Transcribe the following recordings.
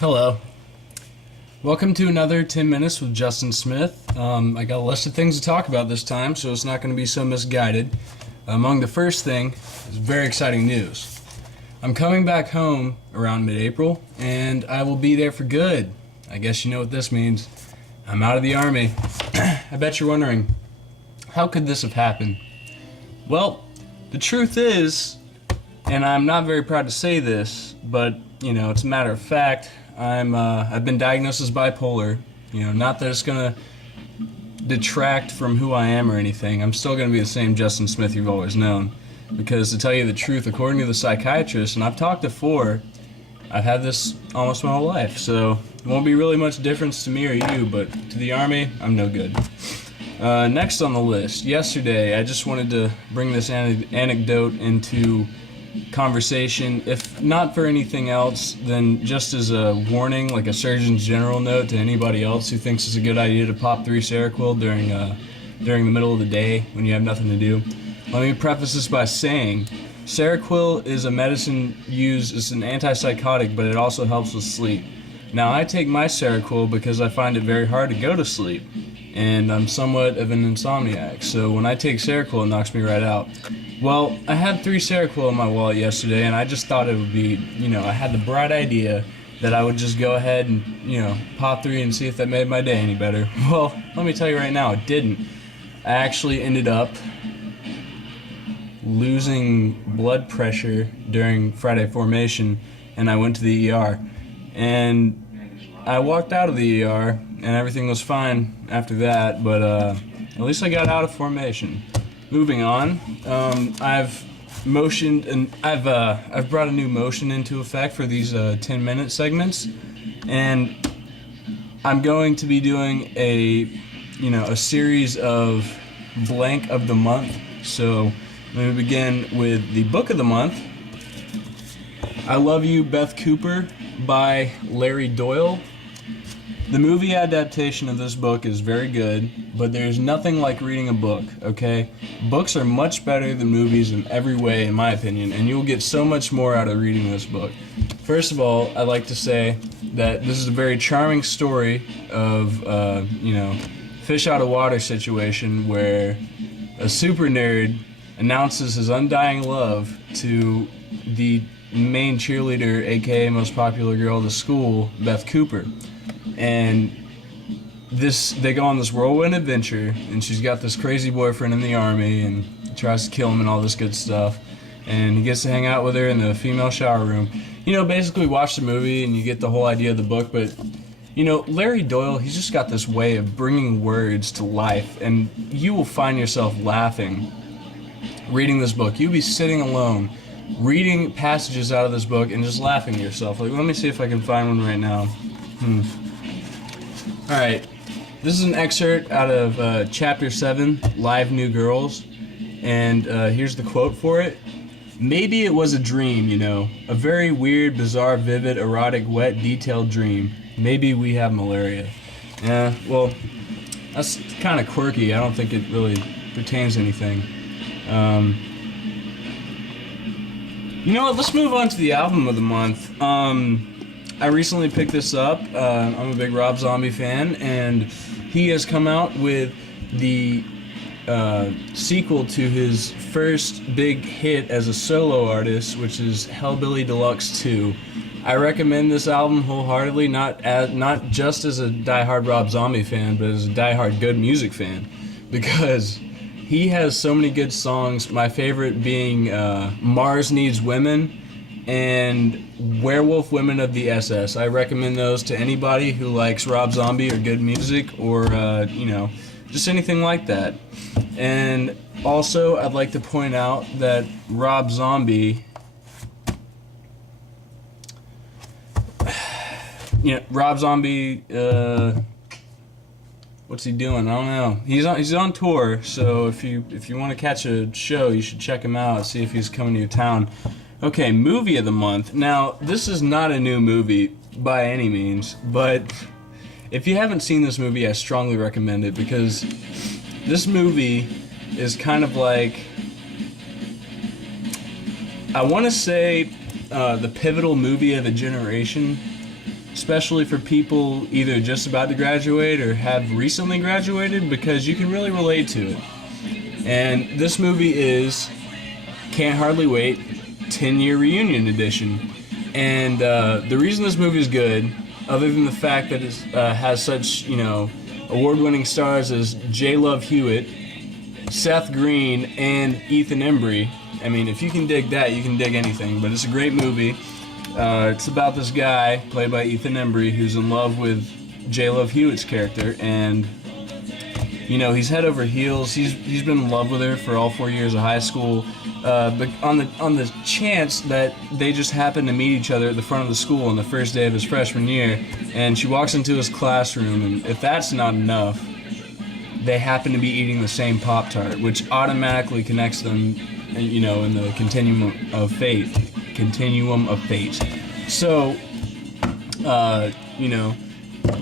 Hello. Welcome to another 10 Minutes with Justin Smith. I got a list of things to talk about this time, so it's not going to be so misguided. Among the first thing is very exciting news. I'm coming back home around mid-April, and I will be there for good. I guess you know what this means. I'm out of the Army. I bet you're wondering, how could this have happened? Well, the truth is, and I'm not very proud to say this, but, it's a matter of fact, I've been diagnosed as bipolar. Not that it's gonna detract from who I am or anything. I'm still gonna be the same Justin Smith you've always known. Because to tell you the truth, according to the psychiatrist, and I've talked to 4, I've had this almost my whole life. So it won't be really much difference to me or you, but to the Army, I'm no good. Next on the list, yesterday, I just wanted to bring this anecdote into conversation, if not for anything else, then just as a warning, like a Surgeon General note to anybody else who thinks it's a good idea to pop 3 Seroquel during the middle of the day when you have nothing to do. Let me preface this by saying Seroquel is a medicine used as an anti-psychotic, but it also helps with sleep. Now, I take my Seroquel because I find it very hard to go to sleep, and I'm somewhat of an insomniac, so when I take Seroquel, it knocks me right out. Well, I had 3 Seroquel in my wallet yesterday, and I just thought it would be, I had the bright idea that I would just go ahead and, pop 3 and see if that made my day any better. Well, let me tell you right now, it didn't. I actually ended up losing blood pressure during Friday formation, and I went to the ER. And I walked out of the ER, and everything was fine after that, but at least I got out of formation. Moving on, I've motioned and I've brought a new motion into effect for these 10-minute segments, and I'm going to be doing a series of blank of the month. So let me begin with the book of the month. I Love You, Beth Cooper by Larry Doyle. The movie adaptation of this book is very good, but there's nothing like reading a book, okay? Books are much better than movies in every way, in my opinion, and you'll get so much more out of reading this book. First of all, I'd like to say that this is a very charming story of, fish out of water situation where a super nerd announces his undying love to the main cheerleader, aka most popular girl of the school, Beth Cooper. And they go on this whirlwind adventure, and she's got this crazy boyfriend in the Army and tries to kill him and all this good stuff. And he gets to hang out with her in the female shower room. Basically watch the movie and you get the whole idea of the book, but Larry Doyle, he's just got this way of bringing words to life, and you will find yourself laughing reading this book. You'll be sitting alone reading passages out of this book and just laughing to yourself. Like, let me see if I can find one right now. Alright, this is an excerpt out of Chapter 7, Live New Girls, and here's the quote for it. Maybe it was a dream, a very weird, bizarre, vivid, erotic, wet, detailed dream. Maybe we have malaria. Yeah, well, that's kind of quirky. I don't think it really pertains to anything. You know what, let's move on to the album of the month. I recently picked this up. I'm a big Rob Zombie fan, and he has come out with the sequel to his first big hit as a solo artist, which is Hellbilly Deluxe 2. I recommend this album wholeheartedly, not just as a diehard Rob Zombie fan, but as a diehard good music fan, because he has so many good songs, my favorite being Mars Needs Women and Werewolf Women of the SS. I recommend those to anybody who likes Rob Zombie or good music or, just anything like that. And also, I'd like to point out that Rob Zombie, what's he doing? I don't know. He's on tour, so if you want to catch a show, you should check him out, see if he's coming to your town. Okay, movie of the month. Now, this is not a new movie by any means, but if you haven't seen this movie, I strongly recommend it, because this movie is kind of like, I want to say, the pivotal movie of a generation. especially for people either just about to graduate or have recently graduated, because you can really relate to it. And this movie is Can't Hardly Wait 10-Year Reunion Edition. And the reason this movie is good, other than the fact that it has such, award-winning stars as J. Love Hewitt, Seth Green, and Ethan Embry. I mean, if you can dig that, you can dig anything. But it's a great movie. It's about this guy, played by Ethan Embry, who's in love with J. Love Hewitt's character, and he's head over heels. He's been in love with her for all 4 years of high school. But on the chance that they just happen to meet each other at the front of the school on the first day of his freshman year, and she walks into his classroom, and if that's not enough, they happen to be eating the same Pop-Tart, which automatically connects them, in the continuum of fate. So,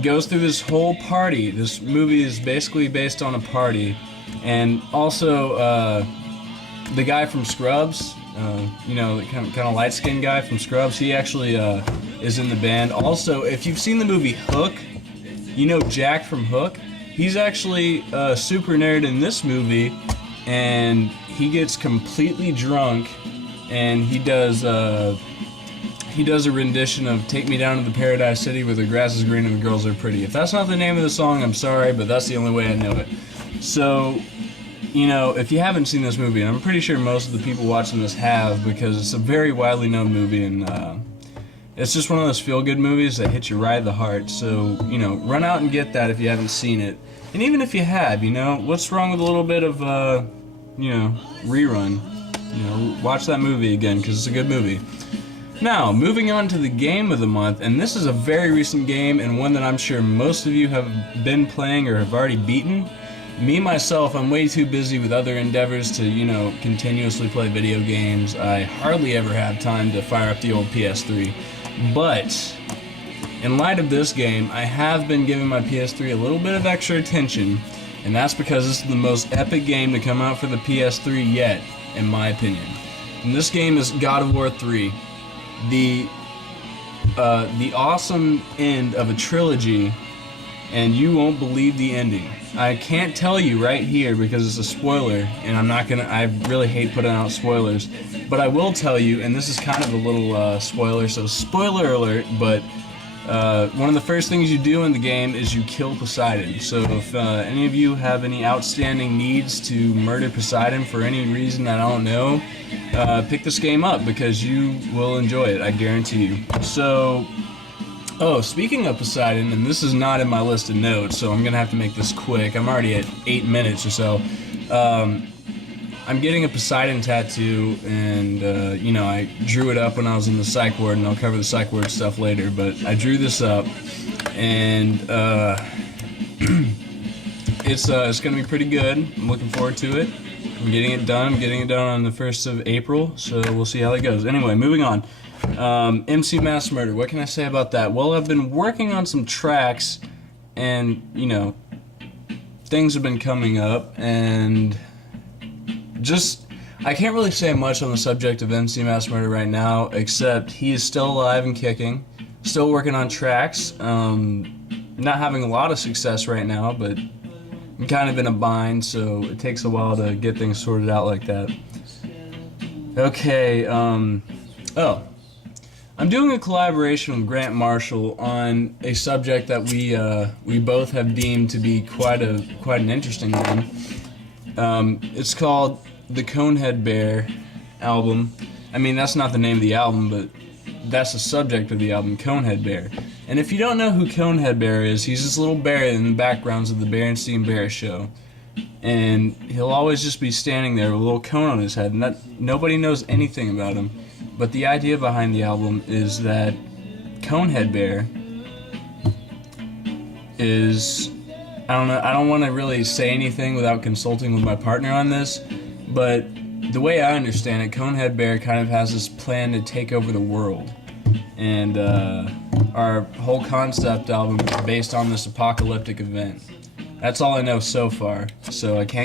goes through this whole party. This movie is basically based on a party, and also the guy from Scrubs, the kind of light-skinned guy from Scrubs, he actually is in the band. Also, if you've seen the movie Hook, Jack from Hook. He's actually a super nerd in this movie, and he gets completely drunk, and he does a rendition of "Take Me Down to the Paradise City where the grass is green and the girls are pretty." If that's not the name of the song, I'm sorry, but that's the only way I know it. So, if you haven't seen this movie, and I'm pretty sure most of the people watching this have, because it's a very widely known movie, and it's just one of those feel-good movies that hits you right in the heart. So, run out and get that if you haven't seen it. And even if you have, what's wrong with a little bit of, rerun? Watch that movie again, because it's a good movie. Now, moving on to the game of the month, and this is a very recent game, and one that I'm sure most of you have been playing or have already beaten. Me, myself, I'm way too busy with other endeavors to, continuously play video games. I hardly ever have time to fire up the old PS3. But in light of this game, I have been giving my PS3 a little bit of extra attention, and that's because this is the most epic game to come out for the PS3 yet, in my opinion. And this game is God of War 3, the awesome end of a trilogy, and you won't believe the ending. I can't tell you right here because it's a spoiler, and I really hate putting out spoilers, but I will tell you, and this is kind of a little spoiler, so spoiler alert, but one of the first things you do in the game is you kill Poseidon. So if any of you have any outstanding needs to murder Poseidon for any reason that I don't know, pick this game up because you will enjoy it, I guarantee you. So, speaking of Poseidon, and this is not in my list of notes, so I'm going to have to make this quick. I'm already at 8 minutes or so. I'm getting a Poseidon tattoo, and, I drew it up when I was in the psych ward, and I'll cover the psych ward stuff later, but I drew this up, and it's going to be pretty good. I'm looking forward to it. I'm getting it done. I'm getting it done on the 1st of April, so we'll see how that goes. Anyway, moving on. MC Mass Murder, what can I say about that? Well, I've been working on some tracks, and, things have been coming up, and I can't really say much on the subject of MC Mass Murder right now, except he is still alive and kicking, still working on tracks, not having a lot of success right now, but I'm kind of in a bind, so it takes a while to get things sorted out like that. Okay, I'm doing a collaboration with Grant Marshall on a subject that we both have deemed to be quite an interesting one. It's called the Conehead Bear album. I mean, that's not the name of the album, but that's the subject of the album, Conehead Bear. And if you don't know who Conehead Bear is, he's this little bear in the backgrounds of the Berenstein Bear Show. And he'll always just be standing there with a little cone on his head, and nobody knows anything about him. But the idea behind the album is that Conehead Bear is, I don't know, I don't want to really say anything without consulting with my partner on this, but the way I understand it, Conehead Bear kind of has this plan to take over the world. And our whole concept album is based on this apocalyptic event. That's all I know so far, so I can't get